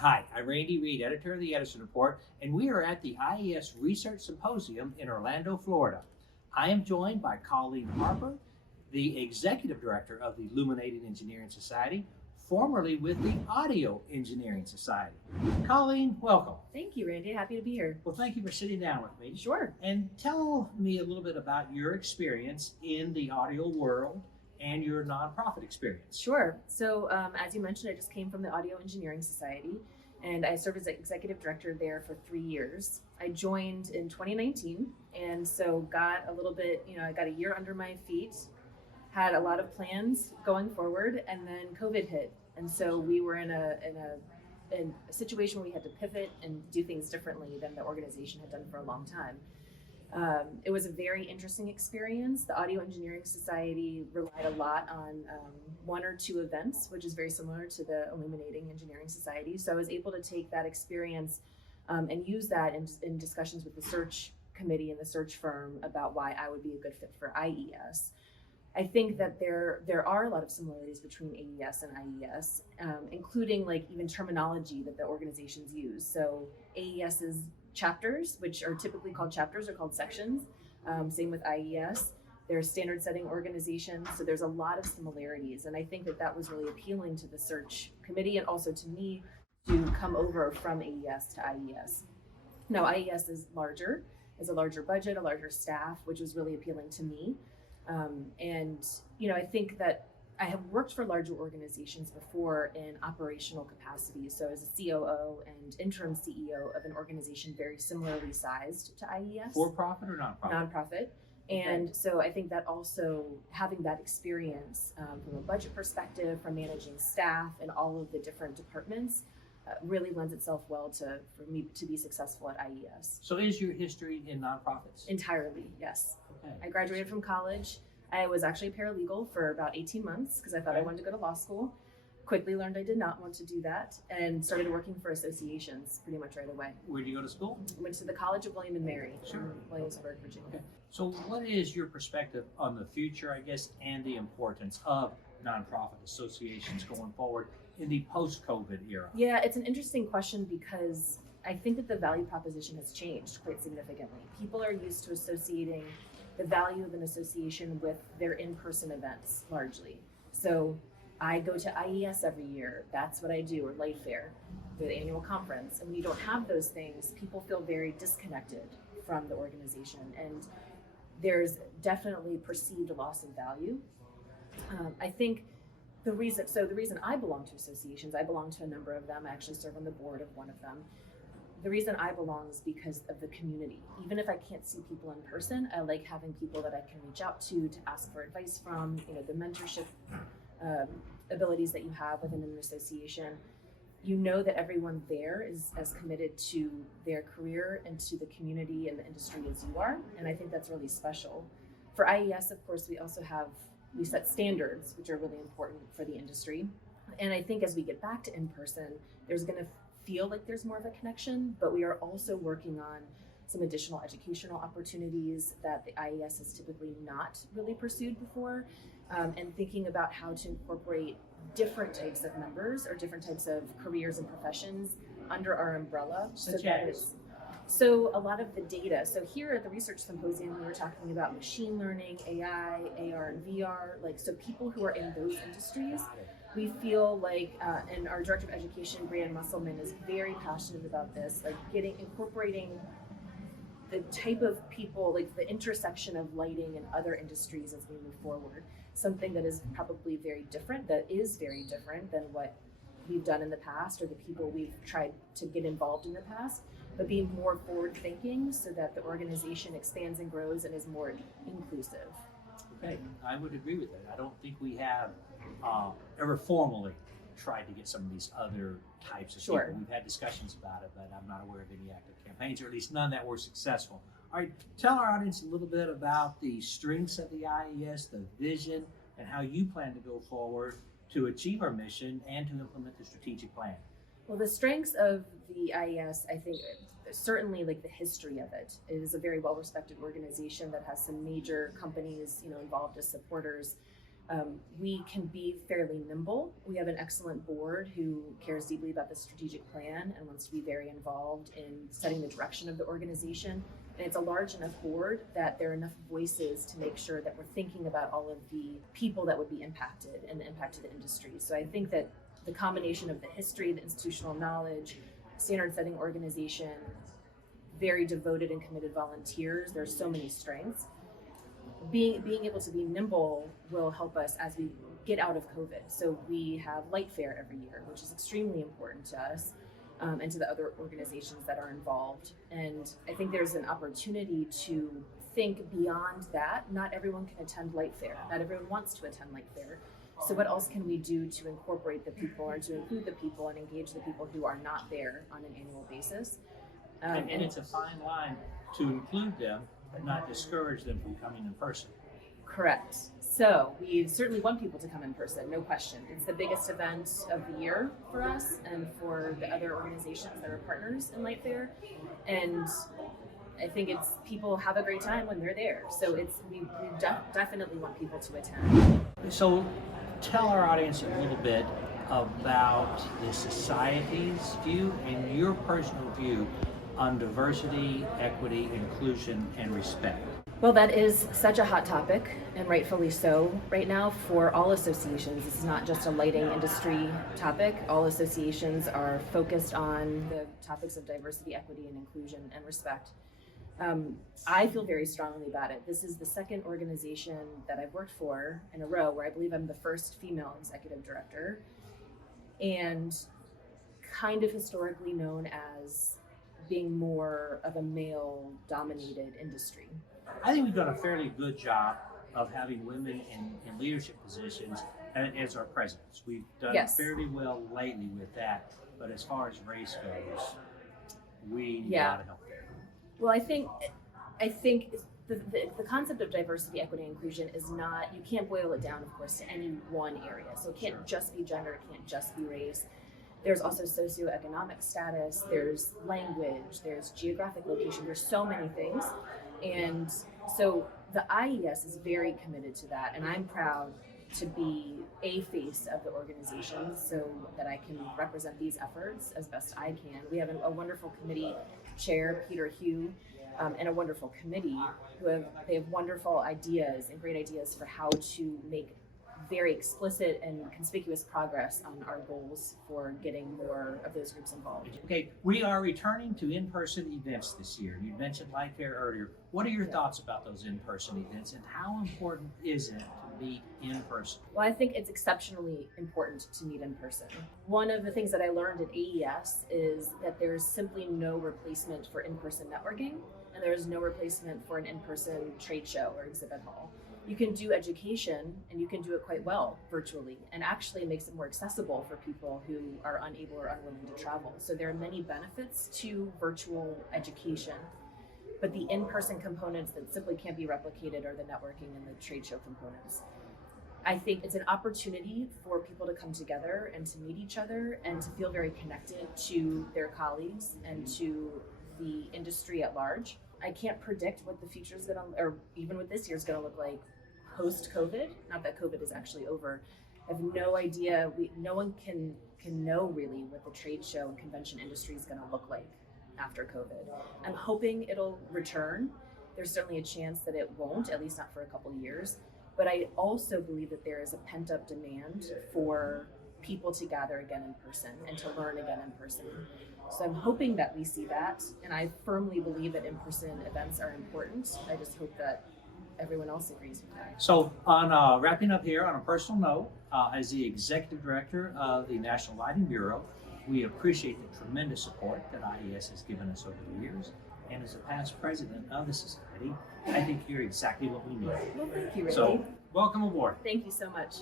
Hi, I'm Reid, editor of the Edison Report, and we are at the IES Research Symposium in Orlando, Florida. I am joined by Colleen Harper, the Executive Director of the Illuminating Engineering Society, formerly with the Audio Engineering Society. Colleen, welcome. Thank you, Randy. Happy to be here. Well, thank you for sitting down with me. Sure. And tell me a little bit about your experience in the audio world and your nonprofit experience. Sure. So as you mentioned, I just came from the Audio Engineering Society, and I served as executive director there for 3 years. I joined in 2019, and so got a little bit, I got a year under my feet, had a lot of plans going forward, and then COVID hit. And so we were in a situation where we had to pivot and do things differently than the organization had done for a long time. It was a very interesting experience. The Audio Engineering Society relied a lot on 1 or 2 events, which is very similar to the Illuminating Engineering Society. So I was able to take that experience and use that in discussions with the search committee and the search firm about why I would be a good fit for IES. I think that there are a lot of similarities between AES and IES, including even terminology that the organizations use. So AES's chapters, which are typically called chapters, are called sections. Same with IES. They're standard setting organizations, so there's a lot of similarities. And I think that was really appealing to the search committee and also to me to come over from AES to IES. Now, IES is larger, has a larger budget, a larger staff, which was really appealing to me. I think that I have worked for larger organizations before in operational capacity. So as a COO and interim CEO of an organization very similarly sized to IES. For profit or nonprofit? Nonprofit. And so I think that also having that experience from a budget perspective, from managing staff and all of the different departments really lends itself well for me to be successful at IES. So is your history in nonprofits? Entirely, yes. Okay. I graduated from college. I was actually a paralegal for about 18 months because I thought I wanted to go to law school. Quickly learned I did not want to do that and started working for associations pretty much right away. Where did you go to school? I went to the College of William and Mary in Williamsburg, Virginia. Okay. So what is your perspective on the future, I guess, and the importance of nonprofit associations going forward in the post-COVID era? Yeah, it's an interesting question because I think that the value proposition has changed quite significantly. People are used to associating the value of an association with their in-person events largely. So I go to IES every year, that's what I do, or Light Fair, the annual conference. And when you don't have those things, people feel very disconnected from the organization. And there's definitely perceived loss of value. I think the reason I belong to associations, I belong to a number of them, I actually serve on the board of one of them. The reason I belong is because of the community. Even if I can't see people in person, I like having people that I can reach out to ask for advice from, the mentorship abilities that you have within an association. You know that everyone there is as committed to their career and to the community and the industry as you are. And I think that's really special. For IES, of course, we set standards, which are really important for the industry. And I think as we get back to in-person, there's going to feel like there's more of a connection, but we are also working on some additional educational opportunities that the IES has typically not really pursued before, and thinking about how to incorporate different types of members or different types of careers and professions under our umbrella. So a lot of the data. So here at the Research Symposium, we were talking about machine learning, AI, AR, and VR. So people who are in those industries, we feel like, and our Director of Education, Brian Musselman, is very passionate about this, incorporating the type of people, the intersection of lighting and other industries as we move forward. Something that is probably very different than what we've done in the past or the people we've tried to get involved in the past, but being more forward thinking so that the organization expands and grows and is more inclusive. Okay, I would agree with that. I don't think we have ever formally tried to get some of these other types of people. We've had discussions about it, but I'm not aware of any active campaigns, or at least none that were successful. All right, tell our audience a little bit about the strengths of the IES, the vision, and how you plan to go forward to achieve our mission and to implement the strategic plan. Well, the strengths of the IES, I think, certainly the history of it. It is a very well-respected organization that has some major companies, involved as supporters. We can be fairly nimble. We have an excellent board who cares deeply about the strategic plan and wants to be very involved in setting the direction of the organization. And it's a large enough board that there are enough voices to make sure that we're thinking about all of the people that would be impacted and the impact to the industry. So I think that the combination of the history, the institutional knowledge, standard setting organization, very devoted and committed volunteers, there's so many strengths. Being able to be nimble will help us as we get out of COVID. So we have Light Fair every year, which is extremely important to us and to the other organizations that are involved. And I think there's an opportunity to think beyond that. Not everyone can attend Light Fair. Not everyone wants to attend Light Fair. So what else can we do to incorporate the people or to include the people and engage the people who are not there on an annual basis? And it's a fine line to include them, but not discourage them from coming in person. Correct. So we certainly want people to come in person, no question. It's the biggest event of the year for us and for the other organizations that are partners in Light Fair. And I think it's people have a great time when they're there. So we definitely want people to attend. So tell our audience a little bit about the society's view and your personal view on diversity, equity, inclusion, and respect. Well, that is such a hot topic, and rightfully so right now for all associations. This is not just a lighting industry topic. All associations are focused on the topics of diversity, equity, and inclusion and respect. I feel very strongly about it. This is the second organization that I've worked for in a row where I believe I'm the first female executive director, and kind of historically known as being more of a male-dominated industry. I think we've done a fairly good job of having women in leadership positions as our presidents. We've done fairly well lately with that, but as far as race goes, we need a lot of help there. Well, I think the concept of diversity, equity, and inclusion is not, you can't boil it down, of course, to any one area. So it can't just be gender, it can't just be race. There's also socioeconomic status, there's language, there's geographic location, there's so many things. And so the IES is very committed to that, and I'm proud to be a face of the organization so that I can represent these efforts as best I can. We have a wonderful committee chair, Peter Hugh, and a wonderful committee they have wonderful ideas and great ideas for how to make very explicit and conspicuous progress on our goals for getting more of those groups involved. Okay, we are returning to in-person events this year. You mentioned Light Fair earlier. What are your thoughts about those in-person events, and how important is it to meet in person? Well, I think it's exceptionally important to meet in person. One of the things that I learned at AES is that there's simply no replacement for in-person networking, and there is no replacement for an in-person trade show or exhibit hall. You can do education, and you can do it quite well virtually, and actually it makes it more accessible for people who are unable or unwilling to travel. So there are many benefits to virtual education, but the in-person components that simply can't be replicated are the networking and the trade show components. I think it's an opportunity for people to come together and to meet each other and to feel very connected to their colleagues and to the industry at large. I can't predict what the future is going to, or even what this year is going to look like post-COVID. Not that COVID is actually over. I have no idea. No one can know really what the trade show and convention industry is going to look like after COVID. I'm hoping it'll return. There's certainly a chance that it won't, at least not for a couple years. But I also believe that there is a pent-up demand for people to gather again in person and to learn again in person. So I'm hoping that we see that, and I firmly believe that in-person events are important. I just hope that everyone else agrees with that. So on wrapping up here on a personal note, as the Executive Director of the National Lighting Bureau, we appreciate the tremendous support that IES has given us over the years. And as a past president of the society, I think you're exactly what we need. Well, thank you, Reid. So welcome aboard. Thank you so much.